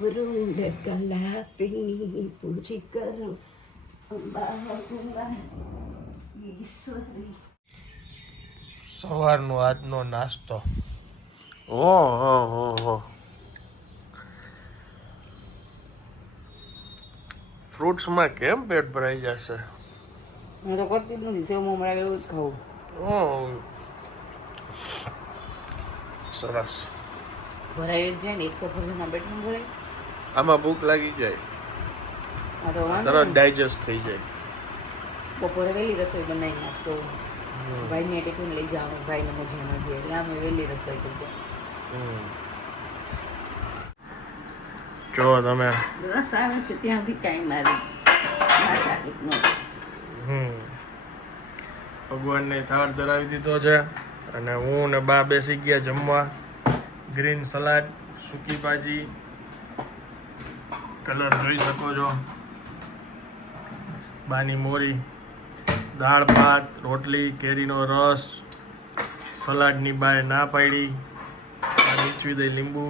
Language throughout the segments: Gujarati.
વૃંદ કલાપિની પૂજી કરું અંબા ગંગા ઈશ્વરી. સવારનો આજનો નાસ્તો. ઓહો ફ્રૂટ્સમાં કેમ પેટ ભરાઈ જશે? હું તો કરતી જ નથી, સેવ મમરા એવું જ ખાવું. ઓહ, સરસ. ભરાય જ જાય ને, એક સફરજનના પેટમાં ભરાય. આમાં ભૂખ લાગી જાય, આ તો વાંધો તરત નહીં. ડાયજેસ્ટ થઈ જાય. બપોરે વહેલી રસોઈ બનાવી નાખશો. ભાઈને ટિફિન લઈ જવાનું, ભાઈને મજા નથી એટલે અમે વહેલી રસોઈ કરી દે. જો તમે રસ આવે છે ત્યાંથી કાંઈ મારી ભગવાનને થાળ ધરાવી દીધો છે અને હું ને બા બેસી ગયા જમવા. ગ્રીન સલાડ, સૂકી ભાજી, કલર જોઈ શકો છો, બાની મોરી, દાળ ભાત, રોટલી, કેરીનો રસ, સલાડની બાય ના પાડી, નીચવી દઈ લીંબુ.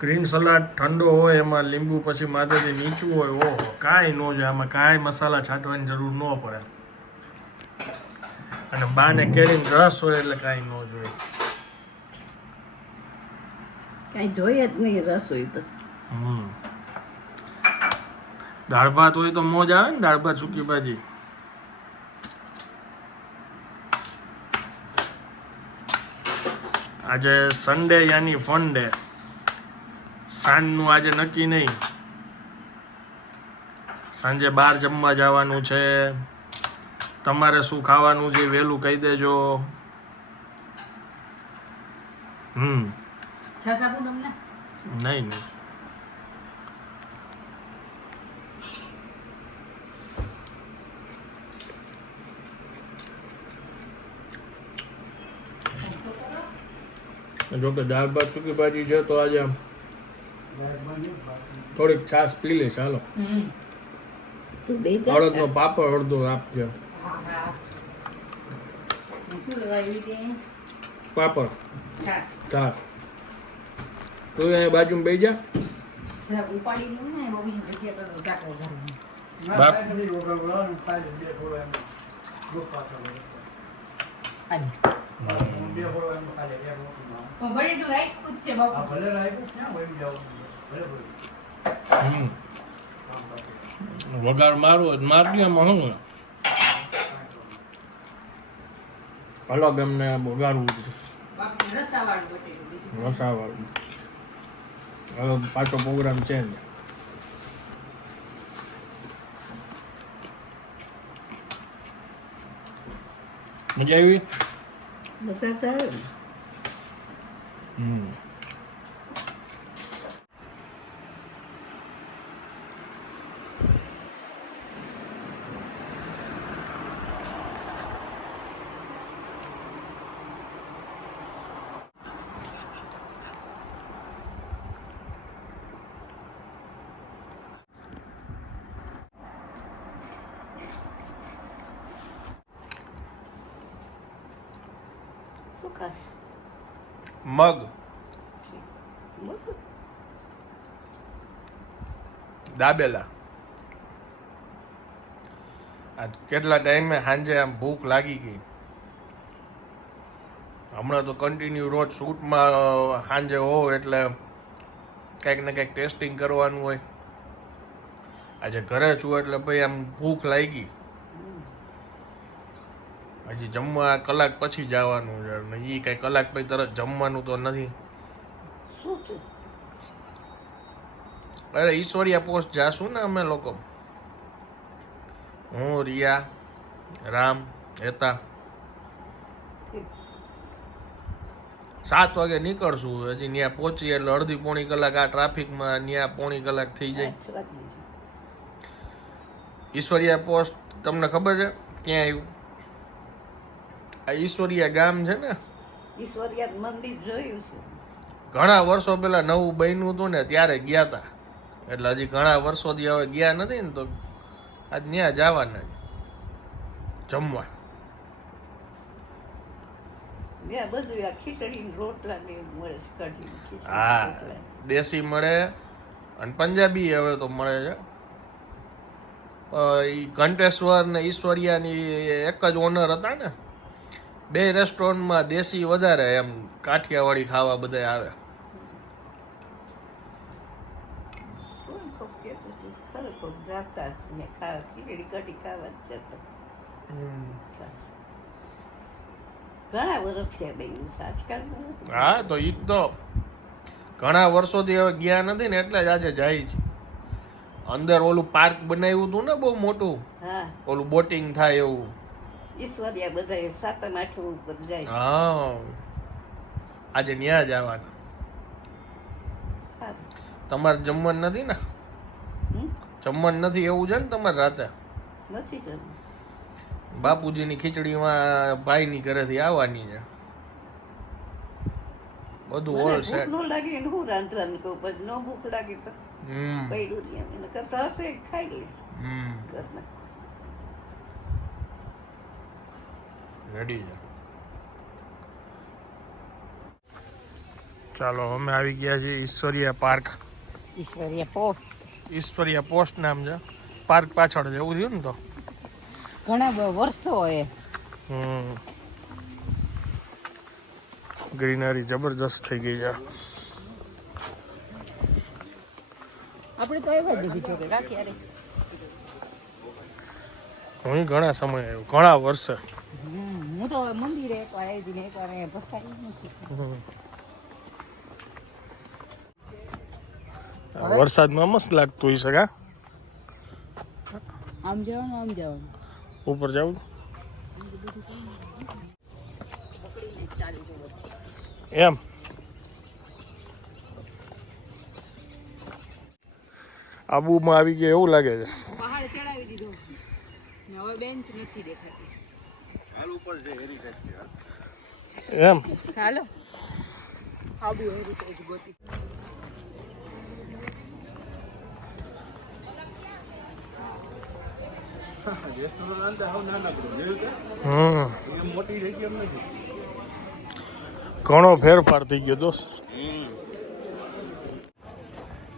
ગ્રીન સલાડ ઠંડો હોય, એમાં લીંબુ પછી માથેથી નીચું હોય, ઓહો કાંઈ ન જાય, આમાં કાંઈ મસાલા છાંટવાની જરૂર ન પડે. અને બાને કેરીનો રસ હોય એટલે કાંઈ ન જોઈએ. કાંઈ જોઈએ જ નહીં રસોઈ તો. દાળ ભાત હોય તો મોજ આવે ને, દાળ ભાત સૂકી ભાજી. આજે સન્ડે યાની ફન ડે. સાંજનું આજે નક્કી નહીં, સાંજે બહાર જમવા જવાનું છે. તમારે શું ખાવાનું છે વહેલું કહી દેજો. છાશ આપું તમને? નહીં. જોકે દાળ ભાત સૂકી ભાજી છે તો આજે થોડીક છાશ પી લઈશ. હાલો, તું બે અડદનો પાપડ અડધો આપજો. શું લેવાયું છે? પાપડ, છાશ. છાશ. તું અહીંયા બાજુમાં બેસી જા. જરાક ઉપાડી લઉં ને, મમ્મીની જગ્યા તો શાક વઘારવાનું. બાપ હાલે. પણ બટેટું રાખ્યું જ છે બાપુ. વઘાર મારવો હોય તો માર દે. આમાં શું અલગ એમને વઘારવું છે, બાપુ રસાવાળું બટેટું બીજું. રસાવાળું. હવે પાછો પ્રોગ્રામ છે ને. મજા આવી? બધા ચાલે ને. શું ખાસ? મગ દાબેલા. આજ કેટલા ટાઈમે સાંજે આમ ભૂખ લાગી ગઈ. હમણાં તો કન્ટિન્યુ રોજ શૂટમાં સાંજે હોવ એટલે કંઈક ને કંઈક ટેસ્ટિંગ કરવાનું હોય. આજે ઘરે છું એટલે ભાઈ આમ ભૂખ લાગી. હજી જમવા કલાક પછી જવાનું છે ને એ કઈ કલાક પછી તરત જમવાનું તો નથી. શું છે? અરે ઈશ્વરિયા પોસ્ટ જાશું ને અમે લોકો, હું, રિયા, રામ, હેતા. 7 વાગે નીકળશું. હજી ત્યાં પહોંચી એટલે અડધી પોણી કલાક આ ટ્રાફિકમાં, ત્યાં પોણી કલાક થઈ જાય. ઈશ્વરિયા પોસ્ટ તમને ખબર છે ક્યાં આવ્યું? આ ઈશ્વરિયા ગામ છે ને, ઈશ્વરિયા મંદિર જોયું છે. ઘણા વર્ષો પહેલા નવું બન્યું હતું ને ત્યારે ગયા હતા. એટલે હજી ઘણા વર્ષોથી હવે ગયા નથી ને તો આજ ત્યાં જવાના જમવા. ત્યાં બધું આ ખીચડી રોટલા ને એવું મળે છે, કઢી ખીચડી હા રોટલા. દેશી મળે અને પંજાબી હવે તો મળે છે. ઈ ઘંટેશ્વર ને ઈશ્વરિયાની એક જ ઓનર હતા ને, બે રેસ્ટોરન્ટમાં દેશી વધારે, એમ કાઠિયાવાડી ખાવા બધા આવે. કોઈ કોક કહેતું હતું, ખરેખર જાતા ને ખાવા ખીચડી કઢી ખાવા જ જતા. બસ. ઘણા વર્ષ થયા ગયું છે આજકાલમાં નથી. હા તો ઈ તો ઘણા વર્ષોથી હવે ગયા નથી ને એટલે જ આજે જાય છે. અંદર ઓલું પાર્ક બનાવ્યું હતું ને બહુ મોટું, હા ઓલું બોટિંગ થાય એવું. ઈશ્વરિયા બધા સાતમ આઠમ ઉપર જાય. હા આજે ન્યા જ આવવાના. સારું. તમારે જમવાનું નથી ને? હમ? જમવાનું નથી એવું છે ને તમારે રાતે? નથી કરવું. બાપુજીની ખીચડીમાં ભાઈની ઘરેથી આવવાની છે. બધું મને ઓલ ભૂખ સેટ. ન લાગી ને હું રાંધવાનું કહું, પછી ન ભૂખ લાગી તો હમ પડ્યું રહી એમ. એને કરતા હશે ખાઈ લઈશ હમ ઘરમાં. રેડી છે. ચાલો અમે આવી ગયા છીએ Ishwariya park. Ishwariya post Ishwariya post નામ છે, પાર્ક પાછળ છે એવું થયું ને તો. ઘણા વર્ષો એ ગ્રીનરી જબરજસ્ત થઈ ગઈ છે. આપણે તો એવા જ બીજો કે કાકી અરે હું ઘણા સમય આવ્યો, ઘણા વર્ષે. હું તો મંદિરે એકવાર આવી હતી ને એકવાર અહીંયા ભસાઈ નથી. વરસાદમાં મસ્ત લાગતું હોય છે કા? આમ જવાનું ઉપર જવું એમ. આબુમાં આવી ગયા એવું લાગે છે. પહાડ ચડાવી દીધો ને હવે બેન્ચ નથી દેખાતી. એમ હાલો આબુ હેરિટેજ ગોતી. ઘણો ફેરફાર થઈ ગયો દોસ્ત.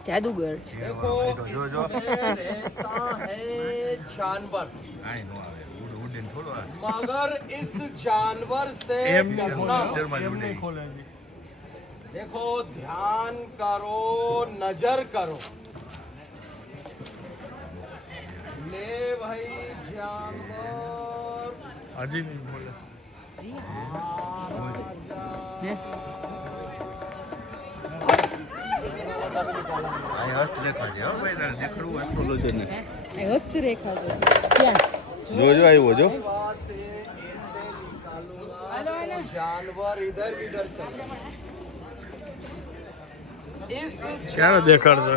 જાદુગર जानवर मगर इस जानवर से डरना देखो ध्यान करो नजर करो ले भाई जानवर હજી નહીં બોલે. વસ્તુ રેખા ક્યાં જોજો આવ્યો જો बात ऐसे निकालूंगा जानवर इधर इधर चल इस ક્યારે દેખાડશે?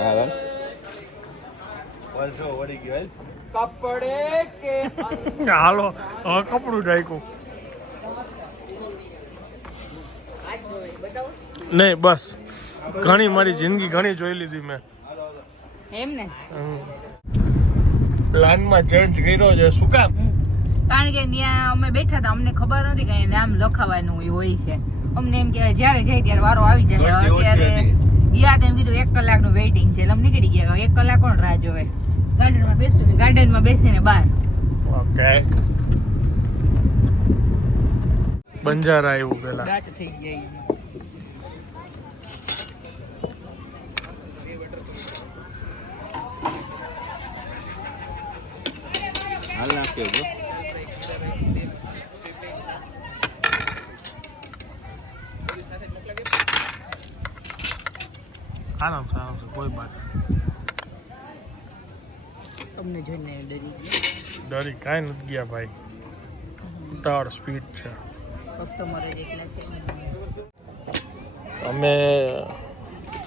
હા વર્ષો વળી ગયો कपड़े के अंदर હાલો હવે કપડું ઢાંક્યું આજ જોઈ બતાવો નહીં, બસ ઘણી મારી જિંદગી ઘણી જોઈ લીધી મેં. એમ ને. પ્લાનમાં ચેન્જ કર્યો છે. શું કામ? કારણ કે ત્યાં અમે બેઠા હતા, અમને ખબર નથી કે નામ લખાવાનું હોય છે. અમને એમ કે જ્યારે જાય ત્યારે વારો આવી જાય. અત્યારે ગયા તો એમ કીધું 1 કલાકનું વેઇટિંગ છે, એટલે અમે નીકળી ગયા. 1 કલાક કોણ રાહ જોવે? ગાર્ડનમાં બેસીને બહાર. ઓકે. બંજારા આવ્યું પેલા. ગાંઠ થઈ ગઈ. હાલ નાખ્યો જો આરામ છે, કોઈ બાત અમને જોઈને ડરી ડરી કાંઈ નથી ગયા ભાઈ. ઉતાવળ સ્પીડ છે. કસ્ટમર જ એકલા છે. અમે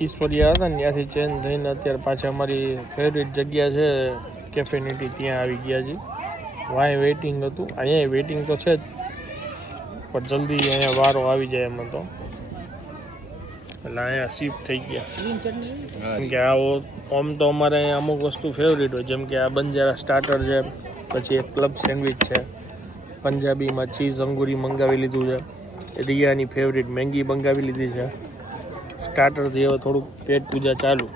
ઈશ્વરિયા હતા ને ત્યાંથી ચેન્જ થઈને અત્યારે પાછા અમારી ફેવરિટ જગ્યા છે કેફેનિટી, ત્યાં આવી ગયા છીએ. વાંય વેઇટિંગ હતું, અહીંયા વેઇટિંગ તો છે જ, પણ જલ્દી અહીંયા વારો આવી જાય એમ હતો એટલે અહીંયા શિફ્ટ થઈ ગયા. કેમ કે આમ તો અમારે અહીંયા અમુક વસ્તુ ફેવરિટ હોય, જેમ કે આ બંજારા સ્ટાર્ટર છે, પછી એક ક્લબ સેન્ડવિચ છે, પંજાબીમાં ચીઝ અંગુરી મંગાવી લીધું છે. રિયાની ફેવરિટ મેંગી મંગાવી લીધી છે. સ્ટાર્ટરથી હવે થોડુંક પેટ પૂજા ચાલુ.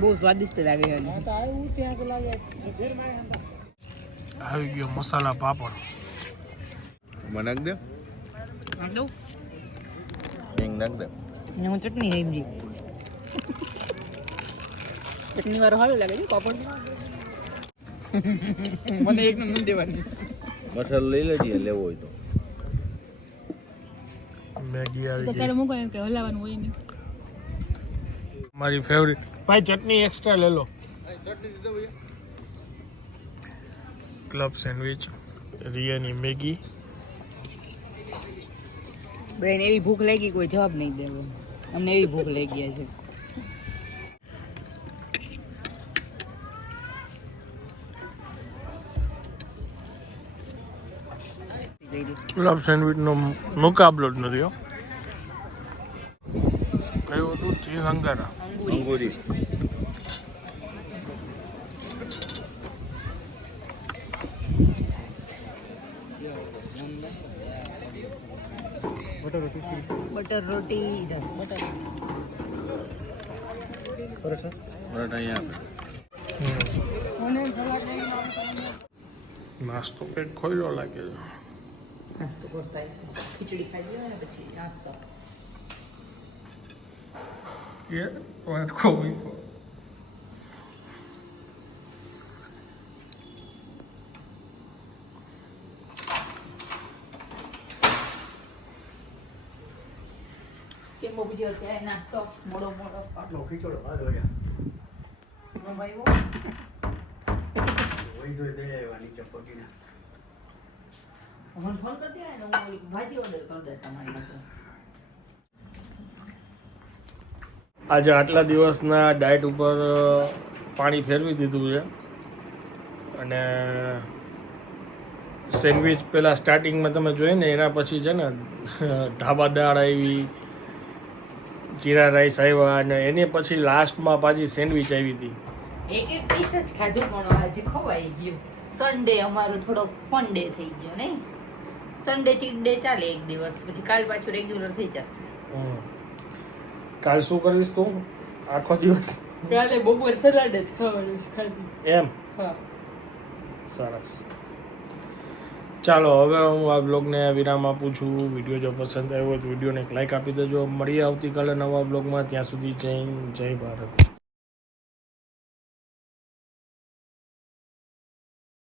બહુ સ્વાદિષ્ટ લાગે છે. આવી ગયો મસાલા પાપડ. નાખ દે હિંગ નાખ દે. હું ચટણી સમજી ચટણી વાળો સારું લાગે છે પાપડ. મને એક નથી દેવાની. મસાલો લઈ લેજે લેવો હોય તો. મેગી આવી ગઈ. ત્યારે મૂકો એમ કે હલાવવાનું હોય નહીં. મારી ફેવરિટ ભાઈ ચટણી એક્સ્ટ્રા લઈ લો. ક્લબ સેન્ડવિચ, રિયાની મેગી. બેન એવી ભૂખ લાગી કોઈ જવાબ નહીં દેવો. અમને એવી ભૂખ લાગી ગયા છે. ક્લબ સેન્ડવિચનો મુકાબલો જ નથી હો. કયું હતું? ચીઝ અંગારા. અંગુરી. બટર રોટી ઇધર બટર પરોઠા અહીંયા નાસ્તો કંઈક ખોલ્યો લાગે છે. નાસ્તો કરતા ખીચડી ખાઈ લ્યો ને પછી નાસ્તો. એ વાટકો મૂક્યો. કેમ બબુજી અત્યારે નાસ્તો મોડો આટલો ખીચડો ભાત હોય મંગાવ્યો. હોય તો દે આવ્યા નીચે પગીના મને ફોન કરતી હોય ને હું ઓલી ભાજી ઓર્ડર કરી દે તમારી માટે. આજે આટલા દિવસના ડાયટ ઉપર પાણી ફેરવી દીધું છે અને સેન્ડવિચ પહેલાં સ્ટાર્ટિંગમાં તમે જોઈ ને એના પછી છે ને ઢાબા દાળ આવી, જીરા રાઈસ આવ્યા અને એની પછી લાસ્ટમાં પાછી સેન્ડવિચ આવી હતી. એક એક પીસ જ ખાધું પણ આજે ખવાઈ ગયું. સન્ડે અમારો થોડો ફન ડે થઈ ગયો નહીં. સન્ડે ચીટ ડે ચાલે એક દિવસ પછી કાલ પાછું રેગ્યુલર થઈ જશે. કાલ શું કરીશ તું આખો દિવસ? કાલે બપોર સલાડ જ ખાવાનું છે ખાલી. એમ? હા સરસ. ચાલો હવે હું આ બ્લોગને વિરામ આપું છું. વિડીયો જો પસંદ આવ્યો હોય તો વિડીયોને એક લાઈક આપી દેજો. મળીએ આવતીકાલે નવા બ્લોગમાં. ત્યાં સુધી જય ભારત.